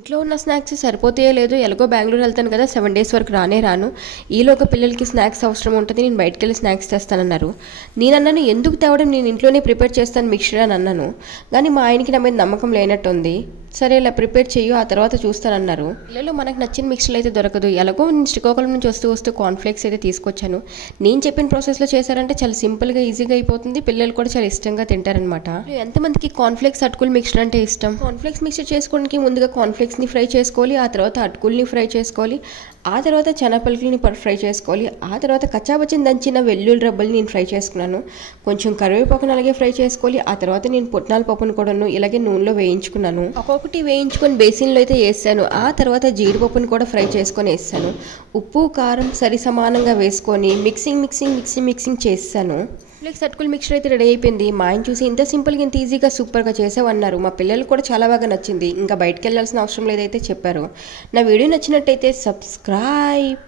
ఇంట్లో ఉన్న స్నాక్స్ సరిపోతాయో లేదో ఎలాగో బెంగళూరు వెళ్తాను కదా 7 డేస్ వరకు రానే రాను. ఈలోగా పిల్లలకి స్నాక్స్ అవసరం ఉంటుంది, నేను బయటకెళ్ళి స్నాక్స్ తెస్తానన్నారు. నేనన్నాను ఎందుకు తేవడం, నేను ఇంట్లోనే ప్రిపేర్ చేస్తాను మిక్చర్ అని అన్నాను. కానీ మా ఆయనకి నా మీద నమ్మకం లేనట్టుంది. సరే ఇలా ప్రిపేర్ చెయ్యు, ఆ తర్వాత చూస్తానన్నారు. పిల్లలు మనకు నచ్చిన మిక్చర్లు అయితే దొరకదు. ఎలాగో నేను శ్రీకాకుళం నుంచి వస్తూ కార్న్ఫ్లేక్స్ అయితే తీసుకొచ్చాను. నేను చెప్పిన ప్రాసెస్లో చేశారంటే చాలా సింపుల్గా ఈజీగా అయిపోతుంది. పిల్లలు కూడా చాలా ఇష్టంగా తింటారనమాట. ఎంతమందికి కార్న్ఫ్లేక్స్ అటుకులు మిక్చర్ అంటే ఇష్టం? కార్న్ఫ్లేక్స్ మిక్చర్ చేసుకోవడానికి ముందుగా కార్న్ఫ్లేక్స్ని ఫ్రై చేసుకోవాలి, ఆ తర్వాత అటుకుల్ని ఫ్రై చేసుకోవాలి, ఆ తర్వాత శనగపలుకుల్ని ఫ్రై చేసుకోవాలి, ఆ తర్వాత కచ్చాపచ్చిని దంచిన వెల్లుల్లి రబ్బల్ని నేను ఫ్రై చేసుకున్నాను. కొంచెం కరివేపాకును అలాగే ఫ్రై చేసుకోవాలి. ఆ తర్వాత నేను పుట్నాల పప్పును కూడాను ఇలాగే నూనెలో వేయించుకున్నాను. ఒక్కొక్కటి వేయించుకొని బేసిన్లో అయితే వేసాను. ఆ తర్వాత జీడిపప్పును కూడా ఫ్రై చేసుకొని వేసాను. ఉప్పు కారం సరి సమానంగా వేసుకొని మిక్సింగ్ చేసాను. ఫ్లేక్స్ అటుకులు మిక్చర్ అయితే రెడీ అయిపోయింది. మా ఆయన చూసి ఇంత సింపుల్గా ఇంత ఈజీగా సూపర్గా చేసావన్నారు. మా పిల్లలు కూడా చాలా బాగా నచ్చింది. ఇంకా బయటకు వెళ్ళాల్సిన అవసరం లేదైతే చెప్పారు. నా వీడియో నచ్చినట్టయితే సబ్స్క్రైబ్.